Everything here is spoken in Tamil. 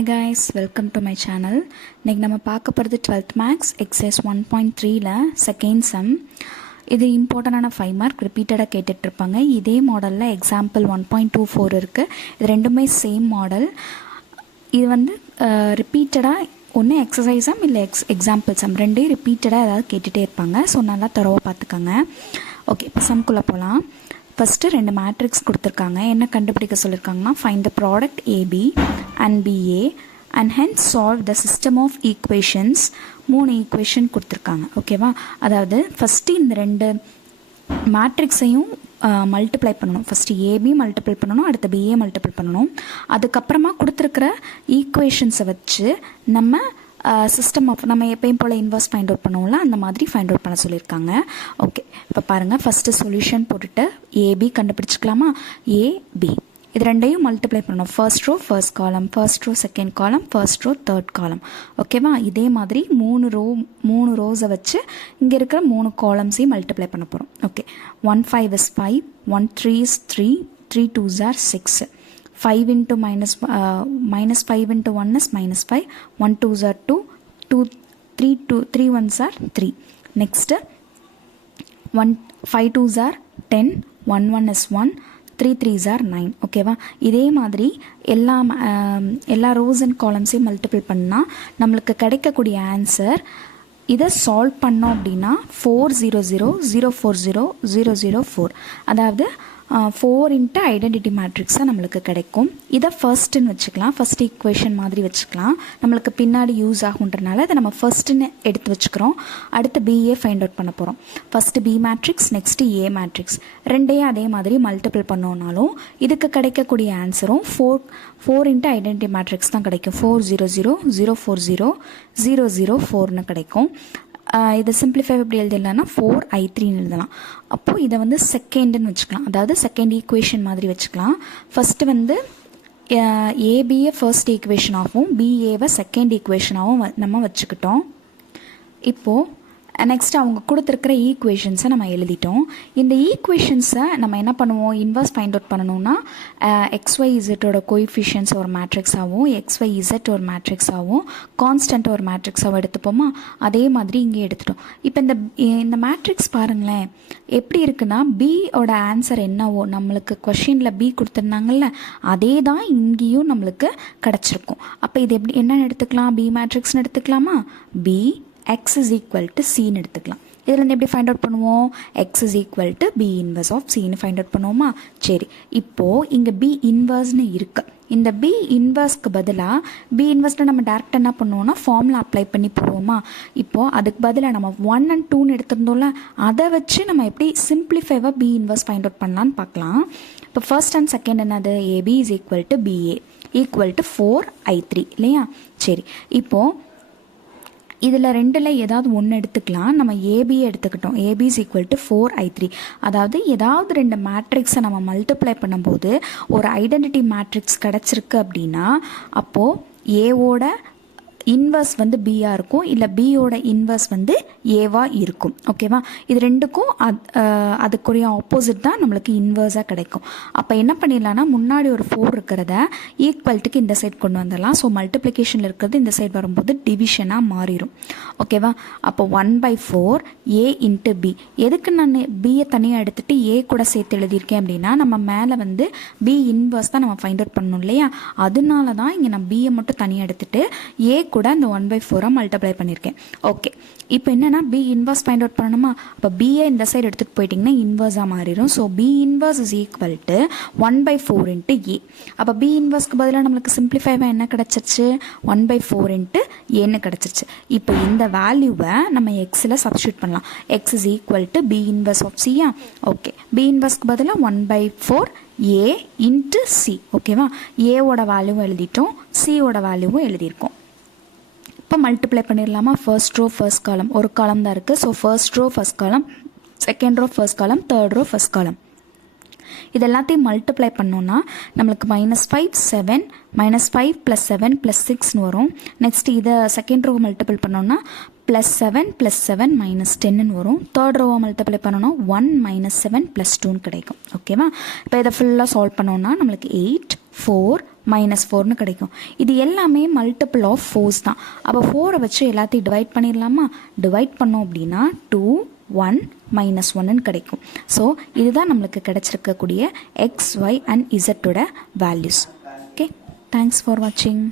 Hi guys, welcome to my channel. இன்னைக்கு நம்ம பார்க்க போகிறது 12th மேக்ஸ் எக்ஸசைஸ் 1.3ல செகண்ட் சம். இது இம்பார்ட்டண்டான 5 மார்க் ரிப்பீட்டடாக கேட்டுட்ருப்பாங்க. இதே மாடலில் எக்ஸாம்பிள் 1.24 இருக்குது. இது ரெண்டுமே சேம் மாடல். இது வந்து ரிப்பீட்டடாக ஒன்று எக்ஸசைஸாம் இல்லை எக்ஸாம்பிள்ஸாம் ரெண்டையும் ரிப்பீட்டடாக ஏதாவது கேட்டுகிட்டே இருப்பாங்க. ஸோ நல்லா தரவாக பார்த்துக்கோங்க. ஓகே, இப்போ சம்குள்ளே போகலாம். ஃபஸ்ட்டு 2 மேட்ரிக்ஸ் கொடுத்துருக்காங்க. என்ன கண்டுபிடிக்க சொல்லியிருக்காங்கன்னா, find the product AB and BA and hence solve the system of equations. 3 equation கொடுத்துருக்காங்க. ஓகேவா? அதாவது ஃபஸ்ட்டு இந்த 2 மேட்ரிக்ஸையும் மல்டிப்ளை பண்ணணும். ஃபஸ்ட்டு ஏபி மல்டிப்ளை பண்ணணும், அடுத்து பிஏ மல்டிப்ளை பண்ணணும். அதுக்கப்புறமா கொடுத்துருக்கிற ஈக்குவேஷன்ஸை வச்சு நம்ம சிஸ்டம் ஆஃப் நம்ம எப்பயும் போல் இன்வர்ஸ் ஃபைண்ட் அவுட் பண்ணுவோம்ல, அந்த மாதிரி ஃபைண்ட் அவுட் பண்ண சொல்லியிருக்காங்க. ஓகே, இப்போ பாருங்கள். ஃபஸ்ட்டு சொல்யூஷன் போட்டுட்டு ஏபி கண்டுபிடிச்சிக்கலாமா? ஏபி இது ரெண்டையும் மல்டிப்ளை பண்ணணும். First row first column, first row second column, first row third column. ஓகேவா? இதே மாதிரி 3 ரோஸை வச்சு இங்கே இருக்கிற 3 காலம்ஸையும் மல்டிப்ளை பண்ண போகிறோம். Okay, 1 5 is 5, 1 3 is 3, 3 2s are 6. 5 into minus 5 into 1 is minus 5, 1 2s are 2, 3 1s are 3. Next 5 2s are 10, 1 1 is 1, 3 3s are 9. ஓகேவா? இதே மாதிரி எல்லா ரோஸ் அண்ட் காலம்ஸையும் மல்டிபிள் பண்ணால் நம்மளுக்கு கிடைக்கக்கூடிய ஆன்சர், இதை சால்வ் பண்ணோம் அப்படின்னா 4 0 0 0 4 0 0 0 4, அதாவது 4 இன்ட்டு ஐடென்டிட்டி மேட்ரிக்ஸாக நம்மளுக்கு கிடைக்கும். இதை ஃபர்ஸ்ட்டுன்னு வச்சுக்கலாம், ஃபஸ்ட் ஈக்குவேஷன் மாதிரி வச்சுக்கலாம். நம்மளுக்கு பின்னாடி யூஸ் ஆகுன்றனால இதை நம்ம ஃபர்ஸ்ட்டுன்னு எடுத்து வச்சுக்கிறோம். அடுத்து பிஏ ஃபைண்ட் அவுட் பண்ண போகிறோம். First B matrix, next A matrix ரெண்டையும் அதே மாதிரி மல்டிபிள் பண்ணோன்னாலும் இதுக்கு கிடைக்கக்கூடிய ஆன்சரும் 4 இன்ட்டு ஐடென்டிட்டி மேட்ரிக்ஸ் தான் கிடைக்கும். 4 0 0 0 4 0 0 0 4ன்னு கிடைக்கும். இதை சிம்பிளிஃபை எப்படி எழுதிடலாம்னா 4i3ன்னு எழுதலாம். அப்போது இதை வந்து செகண்டுன்னு வச்சுக்கலாம், அதாவது செகண்ட் ஈக்குவேஷன் மாதிரி வச்சுக்கலாம். ஃபஸ்ட்டு வந்து ஏபியை ஃபர்ஸ்ட் ஈக்குவேஷனாகவும் பிஏவை செகண்ட் ஈக்குவேஷனாகவும் நம்ம வச்சுக்கிட்டோம். இப்போது நெக்ஸ்ட் அவங்க கொடுத்துருக்கிற ஈக்குவேஷன்ஸை நம்ம எழுதிட்டோம். இந்த ஈக்குவேஷன்ஸை நம்ம என்ன பண்ணுவோம், இன்வர்ஸ் ஃபைண்ட் அவுட் பண்ணணும்னா XYZோட கோஎஃபிஷியன்ஸ் ஒரு மேட்ரிக்ஸாகவும் XYZ ஒரு மேட்ரிக்ஸாகவும் கான்ஸ்டன்ட் ஒரு மேட்ரிக்ஸாகவும் எடுத்துப்போமா? அதே மாதிரி இங்கே எடுத்துட்டோம். இப்போ இந்த மேட்ரிக்ஸ் பாருங்களேன் எப்படி இருக்குன்னா, பியோட ஆன்சர் என்னவோ நம்மளுக்கு கொஷினில் பி கொடுத்துருந்தாங்கல்ல, அதே தான் இங்கேயும் நம்மளுக்கு கிடச்சிருக்கும். அப்போ இது எப்படி என்னென்னு எடுத்துக்கலாம்? பி மேட்ரிக்ஸ்னு எடுத்துக்கலாமா? B x is equal to cன்னு எடுத்துக்கலாம். இதில் எப்படி ஃபைண்ட் அவுட் பண்ணுவோம்? x is equal to b inverse of cன்னு ஃபைண்ட் அவுட் பண்ணுவோமா? சரி, இப்போது இங்கே b இன்வர்ஸ்னு இருக்கு. இந்த b இன்வர்ஸ்க்கு பதிலாக b இன்வர்ஸில் நம்ம டேரெக்டாக என்ன பண்ணுவோம்னா ஃபார்முலா அப்ளை பண்ணி போடுவோமா? இப்போது அதுக்கு பதிலாக நம்ம 1 and 2ன்னு எடுத்திருந்தோம்ல, அதை வச்சு நம்ம எப்படி சிம்பிளிஃபைவாக b இன்வர்ஸ் ஃபைண்ட் அவுட் பண்ணலான்னு பார்க்கலாம். இப்போ ஃபர்ஸ்ட் அண்ட் செகண்ட் என்னது? ab is equal to ba equal to 4i3 இல்லையா? சரி, இப்போது இதில் ரெண்டில் ஏதாவது ஒன்று எடுத்துக்கலாம். நம்ம ஏபியை எடுத்துக்கிட்டோம். AB is equal to 4i3. அதாவது ஏதாவது 2 மேட்ரிக்ஸை நம்ம மல்டிப்ளை பண்ணும்போது ஒரு ஐடென்டிட்டி மேட்ரிக்ஸ் கிடச்சிருக்கு அப்படின்னா அப்போது ஏவோட இன்வர்ஸ் வந்து பியாக இருக்கும், இல்லை பியோட இன்வர்ஸ் வந்து ஏவாக இருக்கும். ஓகேவா? இது ரெண்டுக்கும் அதுக்குரிய ஆப்போசிட் தான் நம்மளுக்கு இன்வர்ஸாக கிடைக்கும். அப்போ என்ன பண்ணிடலாம்னா, முன்னாடி ஒரு 4 இருக்கிறத ஈக்குவல்ட்டுக்கு இந்த சைட் கொண்டு வந்துடலாம். ஸோ மல்டிப்ளிகேஷனில் இருக்கிறது இந்த சைட் வரும்போது டிவிஷனாக மாறிடும். ஓகேவா? அப்போ 1/4 ஏ இன்ட்டு பி. எதுக்கு நான் பியை தனியாக எடுத்துகிட்டு ஏ கூட சேர்த்து எழுதியிருக்கேன் அப்படின்னா, நம்ம மேலே வந்து பி இன்வர்ஸ் தான் நம்ம ஃபைண்ட் அவுட் பண்ணணும் இல்லையா? அதனால தான் இங்கே நான் பியை மட்டும் தனியாக எடுத்துகிட்டு ஏ கூட அந்த 1/4 மல்டிப்ளை பண்ணியிருக்கேன். ஓகே, இப்போ என்னென்னா பி இன்வர்ஸ் ஃபைண்ட் அவுட் பண்ணணுமா? அப்போ பிஏ இந்த சைடு எடுத்துகிட்டு போயிட்டிங்கன்னா இன்வர்ஸாக மாறிடும். So B inverse is equal to 1/4 into A. அப்போ பி இன்வர்ஸ்க்கு பதிலாக நம்மளுக்கு சிம்பிளிஃபைவாக என்ன கிடச்சிருச்சு? 1/4 இன்ட்டு ஏன்னு கிடச்சிருச்சு. இப்போ இந்த வேல்யூவை நம்ம எக்ஸில் சப்ஸ்டியூட் பண்ணலாம். X is equal to B inverse of சியா? ஓகே, பி இன்வர்ஸ்க்கு பதிலாக 1/4 ஏ இன்ட்டு சி. ஓகேவா? ஏவோட வேல்யூவும் எழுதிட்டோம், சியோட வேல்யூவும் எழுதியிருக்கோம். இப்போ மல்டிப்ளை பண்ணிடலாமா? ஃபர்ஸ்ட் ரோ ஃபர்ஸ்ட் காலம் ஒரு காலம் தான் இருக்குது. So first row first column, second row first column, third row first column. இது எல்லாத்தையும் மல்டிப்ளை பண்ணோன்னா நம்மளுக்கு -5 7 -5 + 7 + 6ன்னு வரும். நெக்ஸ்ட் இதை செகண்ட் ரோ மல்டிபிள் பண்ணோன்னா +7 + 7 -10ன்னு வரும். தேர்ட் ரோவை மல்டிப்ளை பண்ணோன்னா 1 - 7 + 2ன்னு கிடைக்கும். ஓகேவா? இப்போ இதை ஃபுல்லாக சால்வ் பண்ணோன்னா நம்மளுக்கு 8 4 -4ன்னு கிடைக்கும். இது எல்லாமே மல்டிபிள் ஆஃப் 4s தான். அப்போ 4 வச்சு எல்லாத்தையும் டிவைட் பண்ணிடலாமா? டிவைட் பண்ணோம் அப்படின்னா 2 1 -1ன்னு கிடைக்கும். ஸோ இதுதான் நம்மளுக்கு கிடைச்சிருக்கக்கூடிய x, y and z values. Okay, thanks for வாட்சிங்.